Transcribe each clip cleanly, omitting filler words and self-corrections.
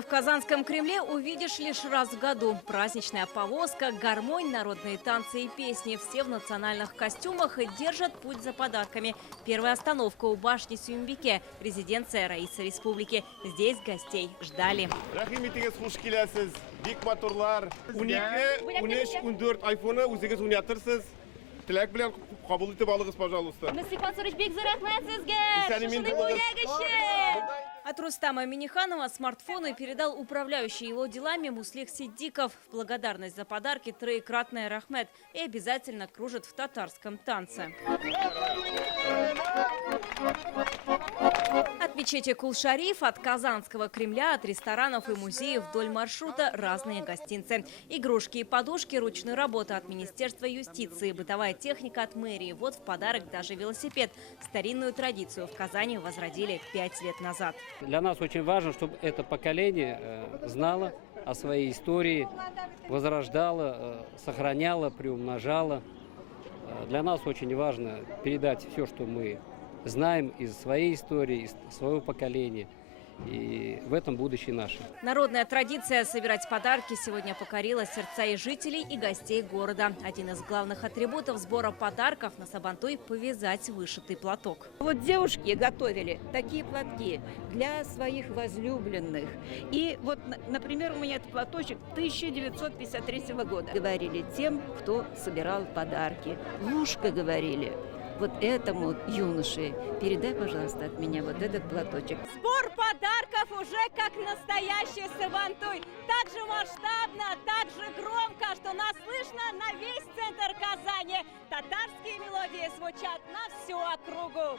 в Казанском Кремле увидишь лишь раз в году. Праздничная повозка, гармонь, народные танцы и песни. Все в национальных костюмах и держат путь за подарками. Первая остановка у башни Сюмбике, резиденция Раисы Республики. Здесь гостей ждали. Tilak bilen kabul etip alırız, пожалуйста. От Рустама Миниханова смартфоны передал управляющий его делами Муслих Сиддиков. В благодарность за подарки троекратный рахмет и обязательно кружит в татарском танце. От мечети Кул-Шариф, от Казанского Кремля, от ресторанов и музеев вдоль маршрута разные гостинцы. Игрушки и подушки, ручной работы от Министерства юстиции, бытовая техника от мэрии. Вот в подарок даже велосипед. Старинную традицию в Казани возродили 5 лет назад. Для нас очень важно, чтобы это поколение знало о своей истории, возрождало, сохраняло, приумножало. Для нас очень важно передать все, что мы знаем из своей истории, из своего поколения. И в этом будущее наше. Народная традиция собирать подарки сегодня покорила сердца и жителей, и гостей города. Один из главных атрибутов сбора подарков на Сабантуй – повязать вышитый платок. Вот девушки готовили такие платки для своих возлюбленных. И вот, например, у меня этот платочек 1953 года. Говорили тем, кто собирал подарки. Лушка говорили. Вот этому юноше передай, пожалуйста, от меня вот этот платочек. Сбор подарков уже как настоящий Сабантуй. Так же масштабно, так же громко, что нас слышно на весь центр Казани. Татарские мелодии звучат на всю округу.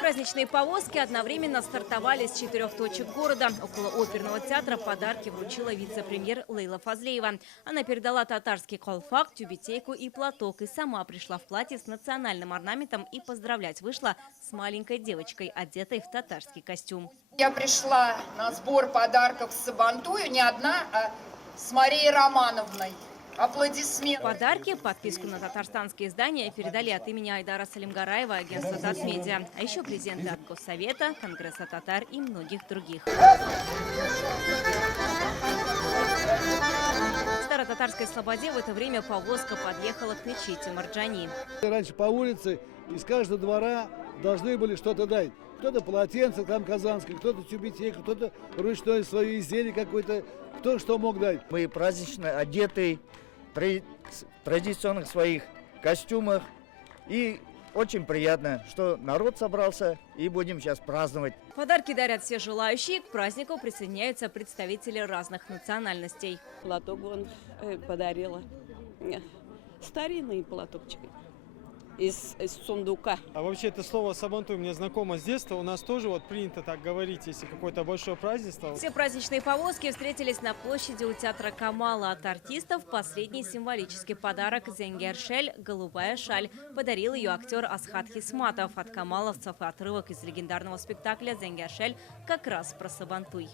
Праздничные повозки одновременно стартовали с 4 точек города. Около оперного театра подарки вручила вице-премьер Лейла Фазлеева. Она передала татарский колфак, тюбетейку и платок. И сама пришла в платье с национальным орнаментом и поздравлять вышла с маленькой девочкой, одетой в татарский костюм. Я пришла на сбор подарков с Сабантую не одна, а с Марией Романовной. Аплодисменты. Подарки, подписку на татарстанские издания передали от имени Айдара Салимгараева, агентства Татмедиа. А еще президенты от Госсовета, Конгресса татар и многих других. В Старо-Татарской Слободе в это время повозка подъехала к мечети Марджани. Раньше по улице из каждого двора должны были что-то дать. Кто-то полотенце там казанское, кто-то тюбетейку, кто-то ручное свое изделие какое-то, кто что мог дать. Мы празднично одеты в традиционных своих костюмах. И очень приятно, что народ собрался и будем сейчас праздновать. Подарки дарят все желающие. К празднику присоединяются представители разных национальностей. Платок он подарила. Старинный платочек из сундука. А вообще это слово «сабантуй» мне знакомо с детства. У нас тоже вот принято так говорить, если какое-то большое празднество. Все праздничные повозки встретились на площади у театра Камала. От артистов последний символический подарок «Зенгер-шель» – голубая шаль. Подарил ее актер Асхат Хисматов. От камаловцев отрывок из легендарного спектакля «Зенгер-шель» как раз про Сабантуй.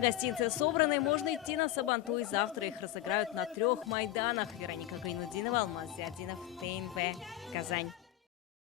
Гостинцы собраны, можно идти на Сабантуй. Завтра их разыграют на 3 майданах. Вероника Гайнудинова, Алмаз Зиадинов, ТНВ, Казань.